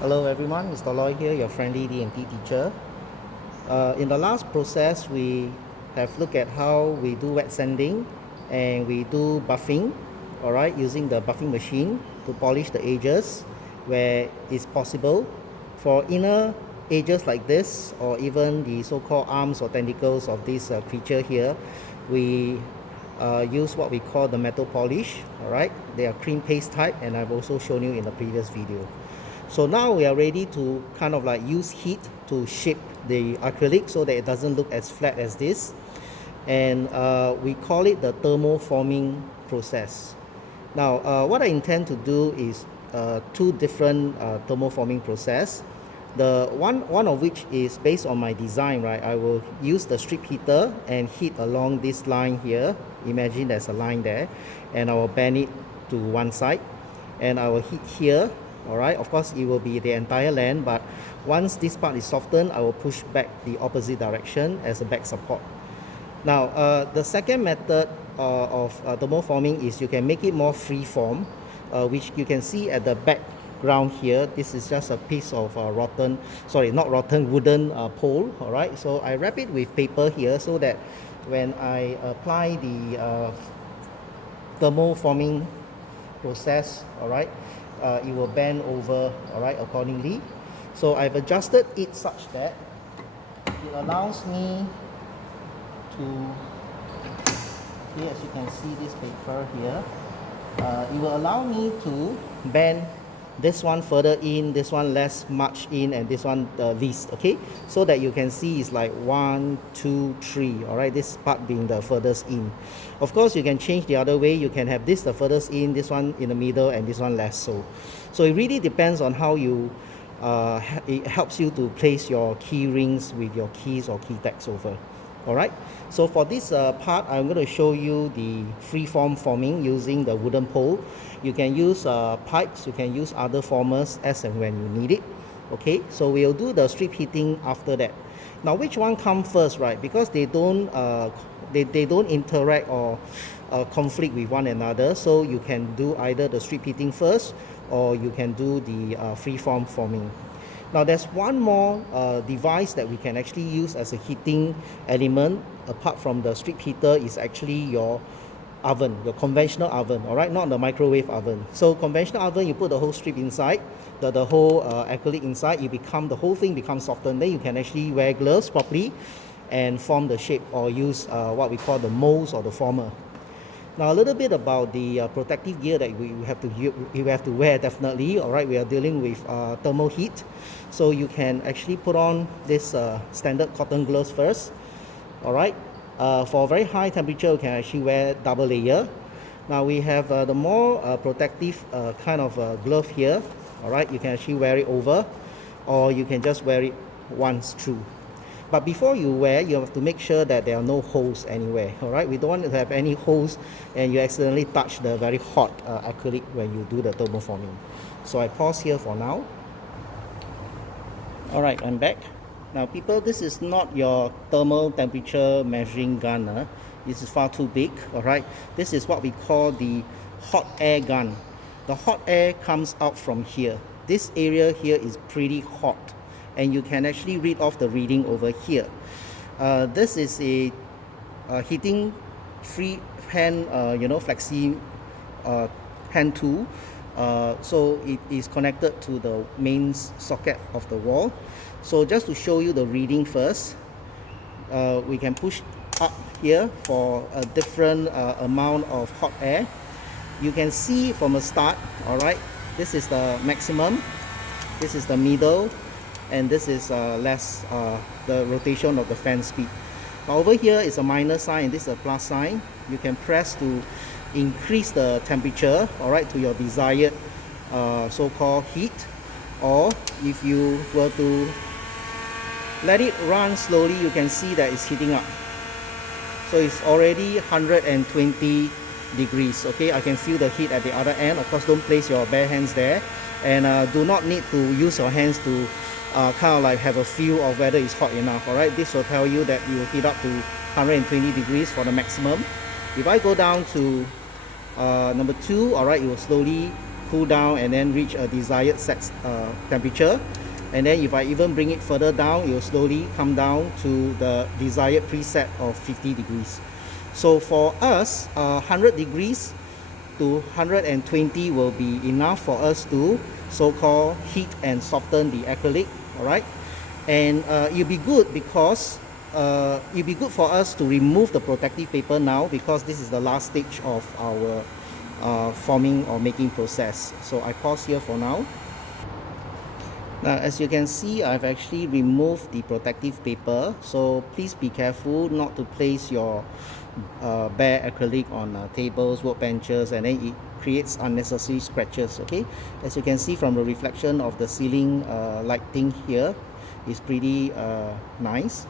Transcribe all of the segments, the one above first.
Hello everyone, Mr. Loy here, your friendly D&T teacher. In the last process, we have looked at how we do wet sanding and we do buffing, alright, using the buffing machine to polish the edges where it's possible. For inner edges like this, or even the so-called arms or tentacles of this creature here, we use what we call the metal polish, alright. They are cream paste type, and I've also shown you in the previous video. So now we are ready to kind of like use heat to shape the acrylic so that it doesn't look as flat as this. And we call it the thermoforming process. Now what I intend to do is two different thermoforming process. The one of which is based on my design, right? I will use the strip heater and heat along this line here. Imagine there's a line there, and I will bend it to one side, and I will heat here. Alright, of course it will be the entire length, but once this part is softened, I will push back the opposite direction as a back support. Now the second method of thermoforming is you can make it more free form, which you can see at the background here. This is just a piece of wooden pole. Alright, so I wrap it with paper here so that when I apply the thermoforming process, alright, it will bend over, alright, accordingly. So I've adjusted it such that it allows me to, here as you can see this paper here, it will allow me to bend this one further in, this one less much in, and this one least, okay, so that you can see it's like 1 2 3, all right, this part being the furthest in. Of course you can change the other way. You can have this the furthest in, this one in the middle, and this one less so it really depends on how you it helps you to place your key rings with your keys or key tags over. Alright, so for this part, I'm going to show you the freeform forming using the wooden pole. You can use pipes, you can use other formers as and when you need it. Okay, so we'll do the strip heating after that. Now which one comes first, right? Because they don't interact or conflict with one another, so you can do either the strip heating first or you can do the freeform forming. Now there's one more device that we can actually use as a heating element apart from the strip heater, is actually your oven, your conventional oven, alright, not the microwave oven. So conventional oven, you put the whole strip inside, the whole acrylic inside, the whole thing becomes softened. Then you can actually wear gloves properly and form the shape, or use what we call the molds or the former. Now a little bit about the protective gear that you have to wear definitely. Alright, we are dealing with thermal heat, so you can actually put on this standard cotton gloves first. Alright, for very high temperature you can actually wear double layer. Now we have the more protective kind of glove here. Alright, you can actually wear it over, or you can just wear it once through. But before you wear, you have to make sure that there are no holes anywhere. Alright, we don't want to have any holes and you accidentally touch the very hot acrylic when you do the thermoforming. So I pause here for now. Alright, I'm back. Now people, this is not your thermal temperature measuring gun. This is far too big. Alright, this is what we call the hot air gun. The hot air comes out from here. This area here is pretty hot, and you can actually read off the reading over here. This is a heating free hand, flexi hand tool. So it is connected to the main socket of the wall. So just to show you the reading first, we can push up here for a different amount of hot air. You can see from the start, alright, this is the maximum, this is the middle, and this is less the rotation of the fan speed. Now over here is a minus sign and this is a plus sign. You can press to increase the temperature, alright, to your desired so-called heat, or if you were to let it run slowly, you can see that it's heating up. So it's already 120 degrees. Okay, I can feel the heat at the other end. Of course, don't place your bare hands there, and do not need to use your hands to kind of like have a feel of whether it's hot enough. Alright, this will tell you that you will heat up to 120 degrees for the maximum. If I go down to number 2, alright, it will slowly cool down and then reach a desired set temperature. And then if I even bring it further down, it will slowly come down to the desired preset of 50 degrees. So for us, 100 degrees to 120 will be enough for us to so-called heat and soften the acrylic, all right? And it'll be good because it'll be good for us to remove the protective paper now, because this is the last stage of our forming or making process. So I pause here for now. Now, as you can see, I've actually removed the protective paper, so please be careful not to place your bare acrylic on tables, workbenches, and then it creates unnecessary scratches. Okay, as you can see from the reflection of the ceiling lighting here, is pretty nice.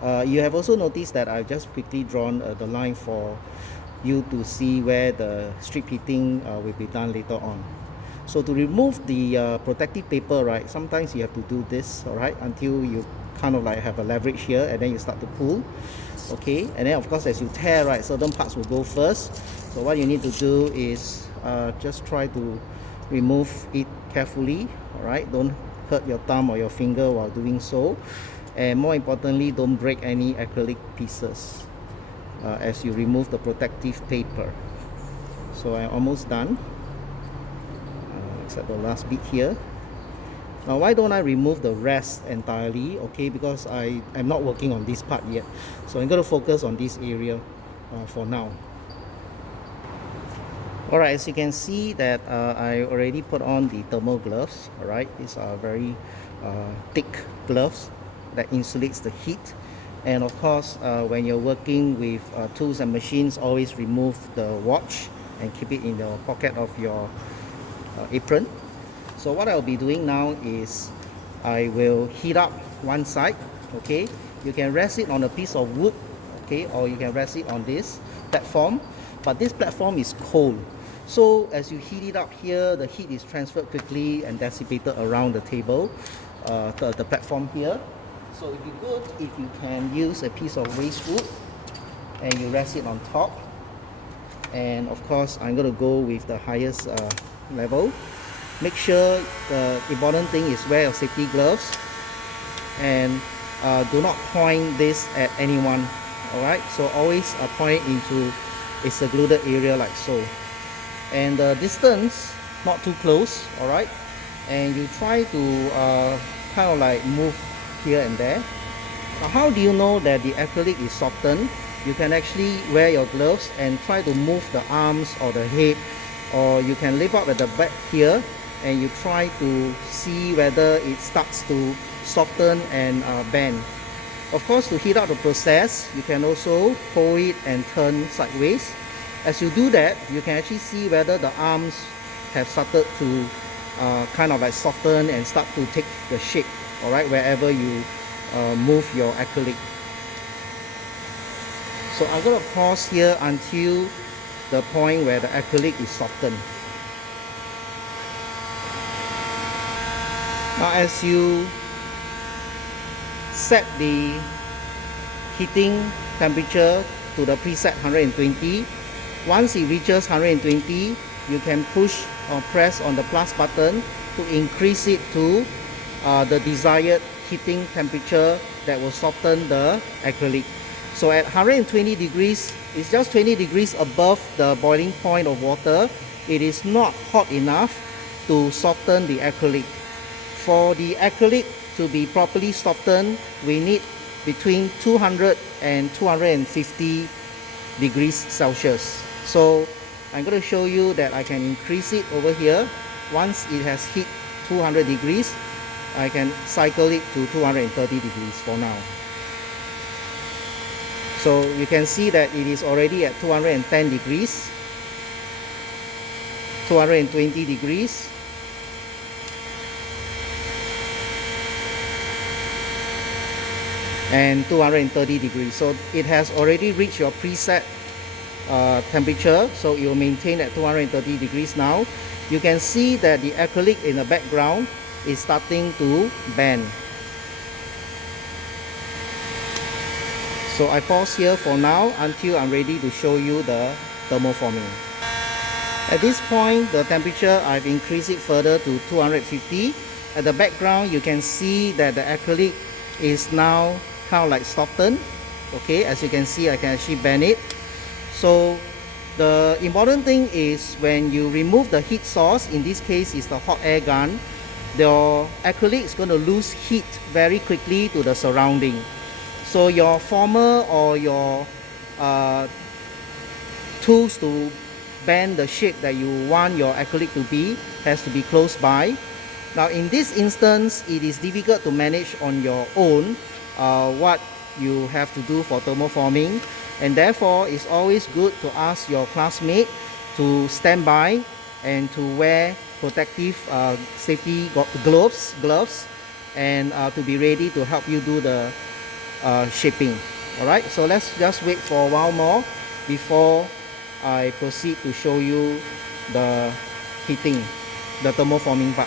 You have also noticed that I've just quickly drawn the line for you to see where the strip heating will be done later on. So to remove the protective paper, right, sometimes you have to do this, all right, until you kind of like have a leverage here, and then you start to pull. Okay, and then of course as you tear, right, certain parts will go first. So what you need to do is just try to remove it carefully, all right? Don't hurt your thumb or your finger while doing so, and more importantly, don't break any acrylic pieces as you remove the protective paper. So I'm almost done, except the last bit here. Now why don't I remove the rest entirely? Okay, because I am not working on this part yet, so I'm going to focus on this area for now. Alright, as you can see that I already put on the thermal gloves. Alright, these are very thick gloves that insulates the heat. And of course, when you're working with tools and machines, always remove the watch and keep it in the pocket of your apron. So what I'll be doing now is I will heat up one side. Okay, you can rest it on a piece of wood, okay, or you can rest it on this platform, but this platform is cold. So as you heat it up here, the heat is transferred quickly and dissipated around the table, the platform here. So it'd be good if you can use a piece of waste wood and you rest it on top. And of course, I'm going to go with the highest level. Make sure the important thing is wear your safety gloves, and do not point this at anyone. Alright, so always point into a secluded area like so. And the distance, not too close, alright? And you try to kind of like move here and there. Now, how do you know that the acrylic is softened? You can actually wear your gloves and try to move the arms or the head, or you can lift up at the back here and you try to see whether it starts to soften and bend. Of course, to heat up the process, you can also hold it and turn sideways. As you do that, you can actually see whether the arms have started to kind of like soften and start to take the shape, all right, wherever you move your acrylic. So I'm going to pause here until the point where the acrylic is softened. Now as you set the heating temperature to the preset 120, once it reaches 120, you can push or press on the plus button to increase it to the desired heating temperature that will soften the acrylic. So at 120 degrees, it's just 20 degrees above the boiling point of water. It is not hot enough to soften the acrylic. For the acrylic to be properly softened, we need between 200 and 250 degrees Celsius. So I'm going to show you that I can increase it over here. Once it has hit 200 degrees, I can cycle it to 230 degrees for now. So you can see that it is already at 210 degrees, 220 degrees, and 230 degrees. So it has already reached your preset temperature, so it will maintain at 230 degrees now. You can see that the acrylic in the background is starting to bend. So I pause here for now until I'm ready to show you the thermoforming. At this point, the temperature, I've increased it further to 250. At the background, you can see that the acrylic is now kind of like softened. Okay, as you can see, I can actually bend it. So the important thing is when you remove the heat source, in this case is the hot air gun, your acrylic is going to lose heat very quickly to the surrounding. So your former or your tools to bend the shape that you want your acrylic to be has to be close by. Now in this instance, it is difficult to manage on your own what you have to do for thermoforming, and therefore it's always good to ask your classmate to stand by and to wear protective safety gloves and to be ready to help you do the shaping. Alright, so let's just wait for a while more before I proceed to show you the heating, the thermoforming part.